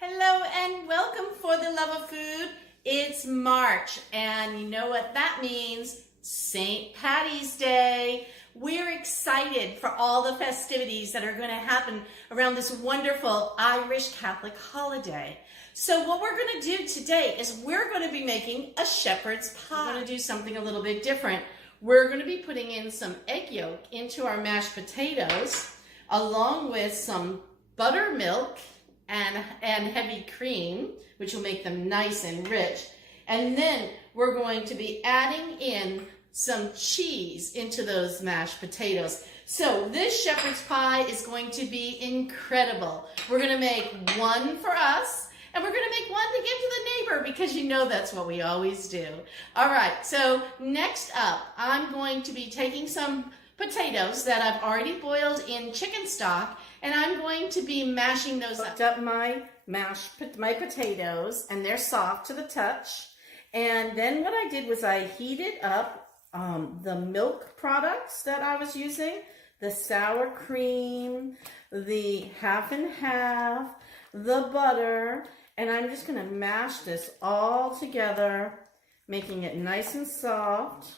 Hello and welcome for the love of food. It's March and you know what that means? St. Patty's Day. We're excited for all the festivities that are going to happen around this wonderful Irish Catholic holiday. So what we're going to do today is we're going to be making a shepherd's pie. We're going to do something a little bit different. We're going to be putting in some egg yolk into our mashed potatoes along with some buttermilk and heavy cream, which will make them nice and rich. And then we're going to be adding in some cheese into those mashed potatoes. So this shepherd's pie is going to be incredible. We're going to make one for us, and we're going to make one to give to the neighbor because you know that's what we always do. All right, so next up, I'm going to be taking some potatoes that I've already boiled in chicken stock, and I'm going to be mashing those up. Up my potatoes, and they're soft to the touch. And then what I did was I heated up the milk products that I was using, the sour cream, the half and half, the butter, and I'm just going to mash this all together, making it nice and soft.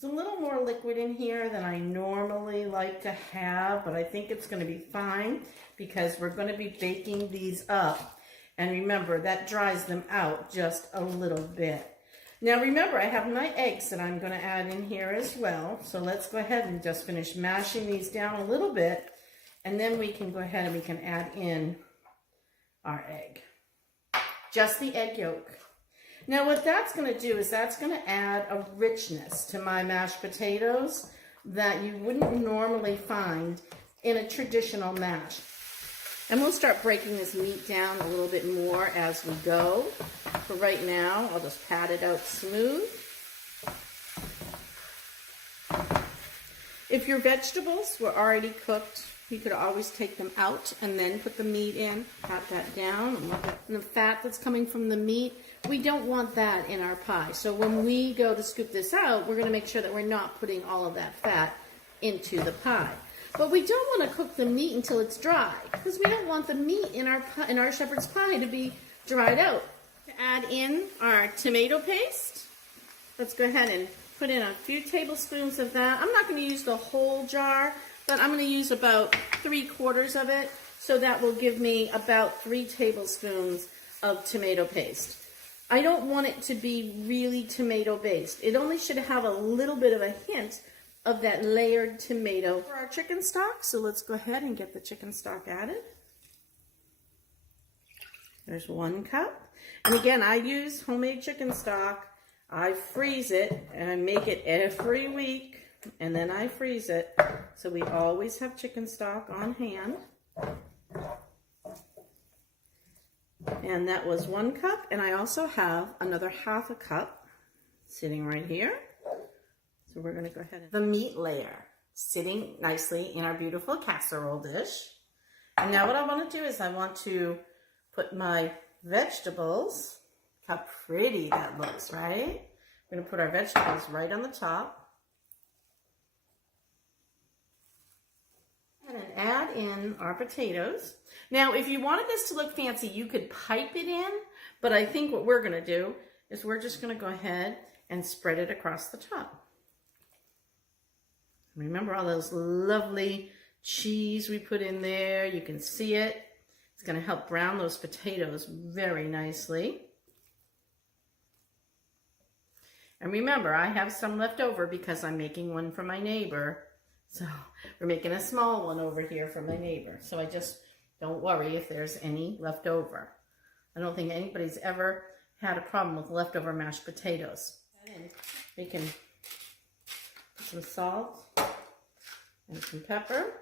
It's a little more liquid in here than I normally like to have, but I think it's going to be fine because we're going to be baking these up. And remember, that dries them out just a little bit. Now remember, I have my eggs that I'm going to add in here as well. So let's go ahead and just finish mashing these down a little bit. And then we can go ahead and we can add in our egg. Just the egg yolk. Now what that's going to do is that's going to add a richness to my mashed potatoes that you wouldn't normally find in a traditional mash. And we'll start breaking this meat down a little bit more as we go. For right now, I'll just pat it out smooth. If your vegetables were already cooked, you could always take them out and then put the meat in. Pat that down and look at the fat that's coming from the meat. We don't want that in our pie. So when we go to scoop this out, we're going to make sure that we're not putting all of that fat into the pie. But we don't want to cook the meat until it's dry because we don't want the meat in our shepherd's pie to be dried out. To add in our tomato paste, let's go ahead and put in a few tablespoons of that. I'm not going to use the whole jar, but I'm going to use about 3/4 of it. So that will give me about 3 tablespoons of tomato paste. I don't want it to be really tomato based. It only should have a little bit of a hint of that layered tomato. For our chicken stock, so let's go ahead and get the chicken stock added. There's 1 cup. And again, I use homemade chicken stock. I freeze it and I make it every week and then I freeze it. So we always have chicken stock on hand. And that was 1 cup, and I also have another 1/2 cup sitting right here. So we're going to go ahead and the meat layer sitting nicely in our beautiful casserole dish. And now what I want to do is I want to put my vegetables. How pretty that looks, right? We're going to put our vegetables right on the top. And add in our potatoes. Now, if you wanted this to look fancy, you could pipe it in, but I think what we're going to do is we're just going to go ahead and spread it across the top. Remember all those lovely cheese we put in there? You can see it. It's going to help brown those potatoes very nicely. And remember, I have some left over because I'm making one for my neighbor. So we're making a small one over here for my neighbor. So I just don't worry if there's any left over. I don't think anybody's ever had a problem with leftover mashed potatoes. And we can put some salt and some pepper.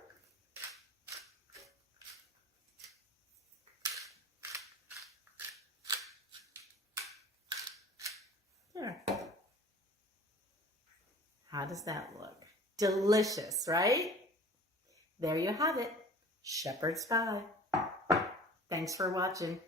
There. How does that look? Delicious, right? There you have it. Shepherd's pie. Thanks for watching.